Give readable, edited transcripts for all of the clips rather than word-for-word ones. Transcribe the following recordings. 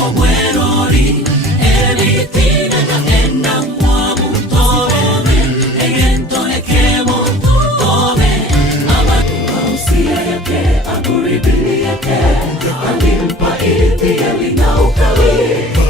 mo buenori evitina na ena mwamu tore egento ekemo tore usia yake amuribili yake alimpa ithi alina ukawi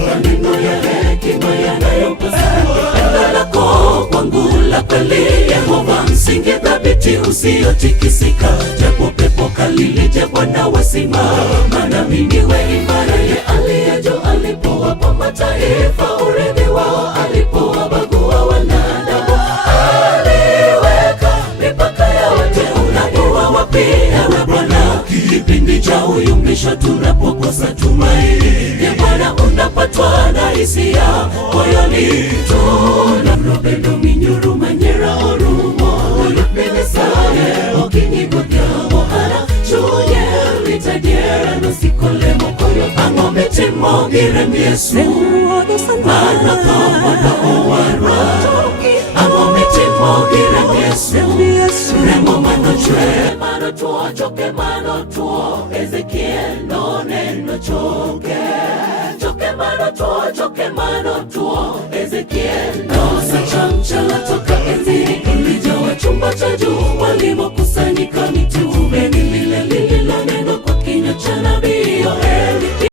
maneno ya hekima yanayopasa endo lako kwangu la kweli Yehova msingi thabiti usiotikisika japo pepo kali lije Bwana wasimama na mimi we imara ye aliye juu alipowapa mataifa urithi wao alipowabagua wanadamu aliweka mipaka ya wote unakuwa wapi ewe Bwana kipindi cha uyumbisho tunapokosa tumaini ye Bwana unapatwa na hisia moyoni tunapendo minyuruma nyera orumo ulipenisaye okinyigogia mohara chuye litadiera nosikole mokoyo ang'ombe timo girem Yesu mana kamoda owara ang'ombe timo girem Yesu remo mano tuo choke mano tuo Ezekiel no neno choke mano tuo Ezekiel no sachamchala toka enzini ilijawa chumba cha juu